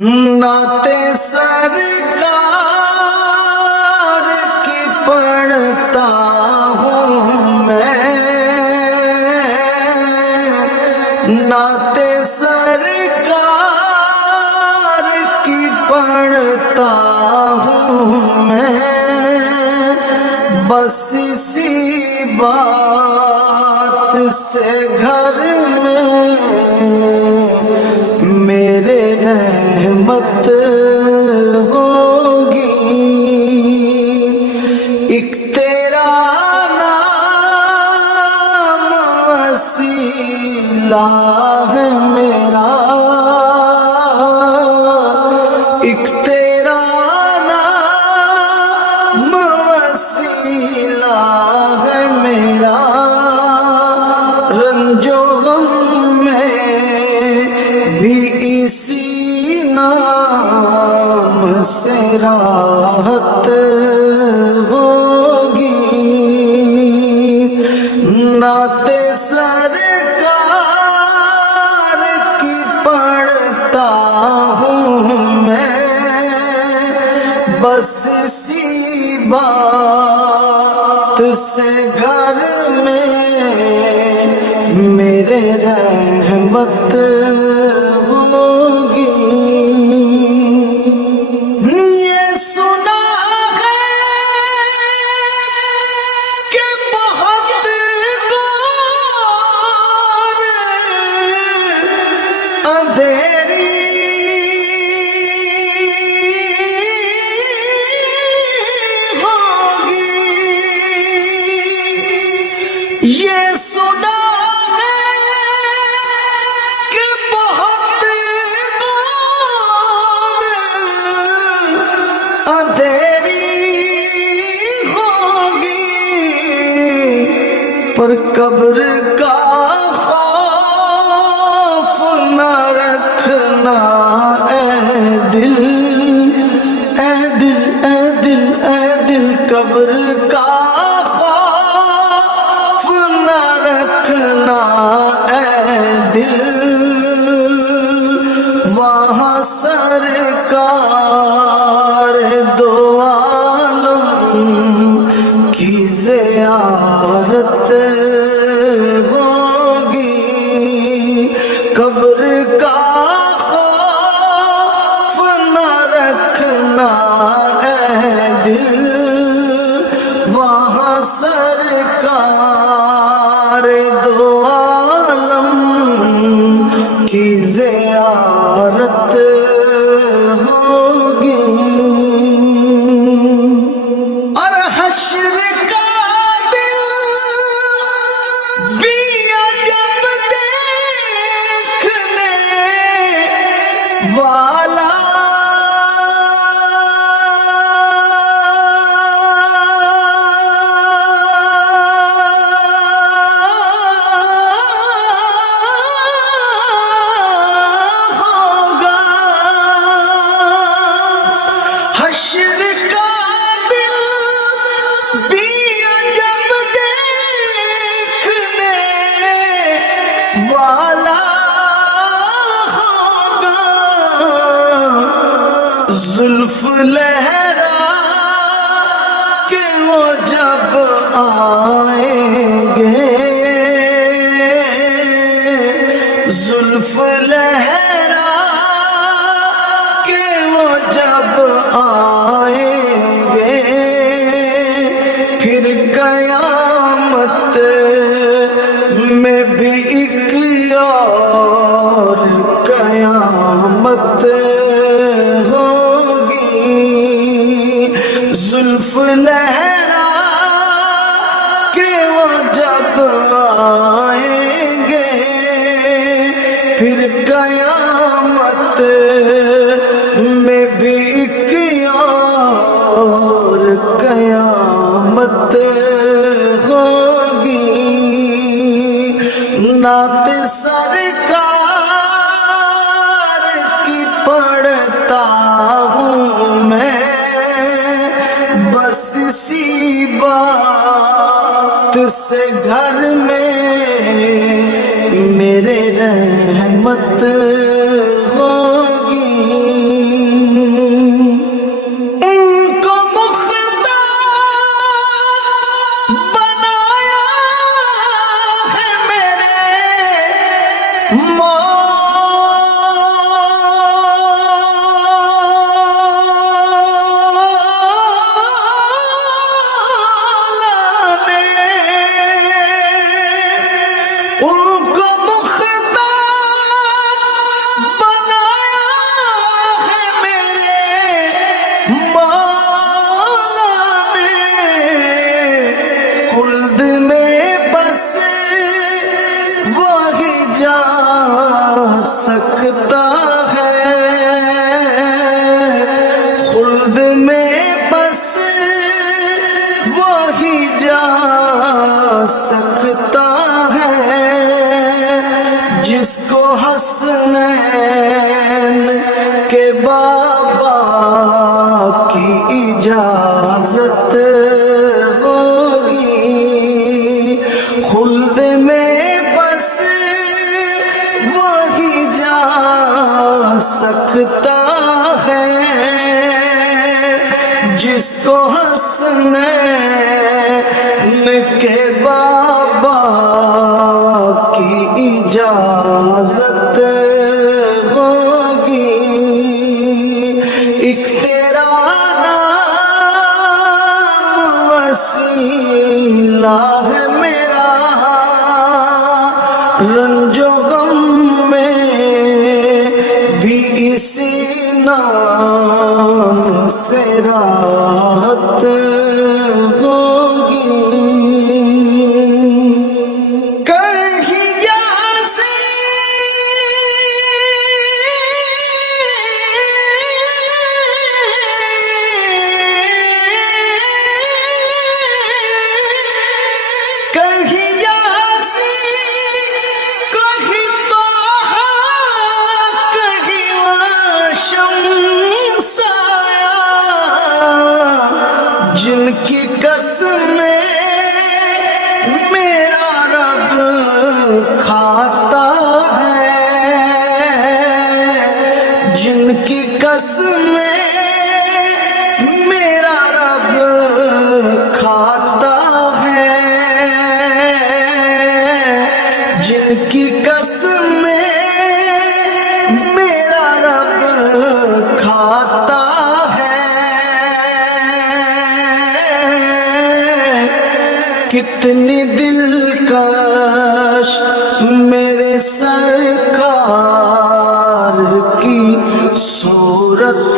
नाते सरकार की पढ़ता हूँ मैं, नाते सरकार की पढ़ता हूँ मैं। बस इसी बात से घर में मेरे रहमत होगी। एक तेरा नाम वसीला है मेरा, एक तेरा नाम वसीला है मेरा। रंजो गम में भी इसी नाम से राहत होगी। नाते सरकार की पढ़ता हूँ मैं, बस इसी बात से घर में मेरे रहमत होगी। ये सुना है कि बहुत गौर अंधेरी होगी। ये सुना पर कब्र का खौफ न रखना ऐ दिल, ऐ दिल, ऐ दिल, ऐ दिल। कब्र का खौफ न रखना ऐ दिल, वहाँ सरकार दो आलम की ज़ियारत होगी। कब्र का खौफ न रखना ऐ दिल, वहाँ सरकार दो आलम की ज़ियारत होगी। और हश्र का दिल भी अजब देखने वाला, होगा। हश्र का दिल भी अजब देखने वाला होगा। जुल्फ लहरा के वो जब आएंगे, जुल्फ लहरा के वो जब आएंगे, फिर कयामत में भी एक और कयामत होगी। जुल्फ लहरा के वो जब आएंगे, फिर कयामत में भी एक और कयामत होगी। नाते सरकार की पढ़ता हूँ मैं, बस इसी बात से घर में मेरे रहमत होगी। سکتا ہے جس کو حسنین کے بابا کی اجازت ہوگی. ایک تیرا نام وسیلہ ہے میرا، رنج و غم میں بھی اسی نام سے راحت ہوگی. کہیں جن کی قسمیں میرا رب کھاتا ہے، جن کی قسمیں میرا رب کھاتا ہے، جن کی قسمیں میرا رب کھاتا ہے. کتنی دلکش میرے سرکار کی صورت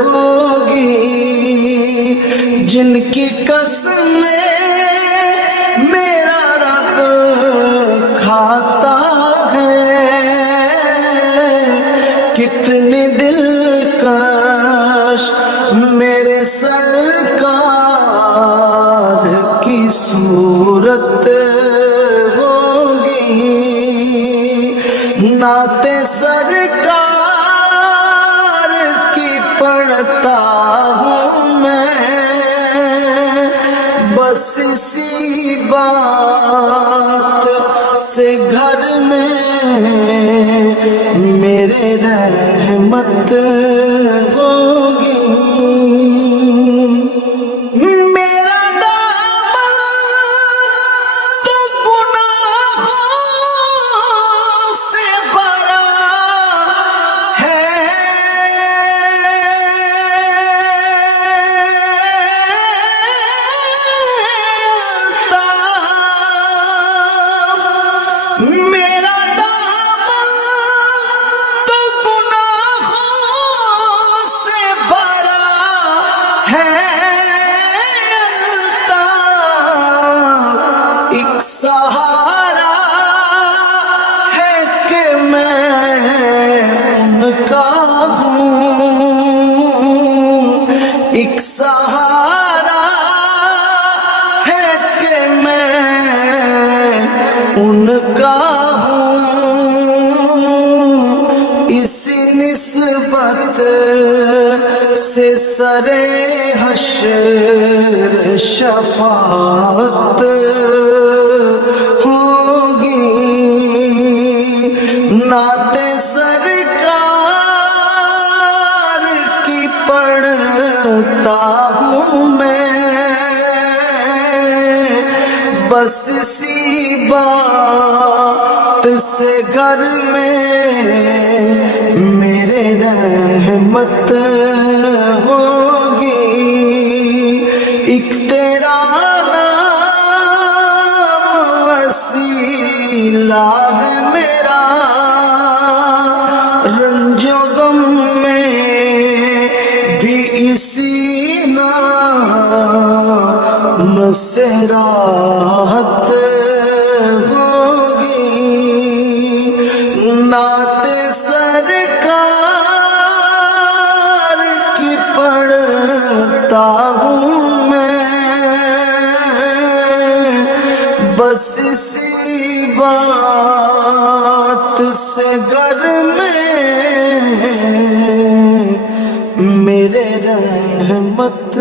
ہوگی، جن کی قسمیں میرا رب کھاتا ہے. کتنی دلکش میرے سرکار کی صورت ہوگی. نعت سرکار کی پڑھتا ہوں میں، بس اسی بات سے گھر میں میرے رحمت ہوگی. ایک سہارا ہے کہ میں ان کا ہوں، ایک سہارا ہے کہ میں ان کا ہوں. اسی نسبت سے سرے حشر شفاعت ہوگی. نعت سرکار کی پڑھتا ہوں میں، بس اسی بات سے گھر میں میرے رحمت ہوگی. ایک تیرا نام وسیلہ ہے میرا، رنج و غم میں بھی اسی نام سے راحت ہوگی. نعت سرکار کی پڑھتا ہوں میں، بس اسی بات سے گھر میں میرے رحمت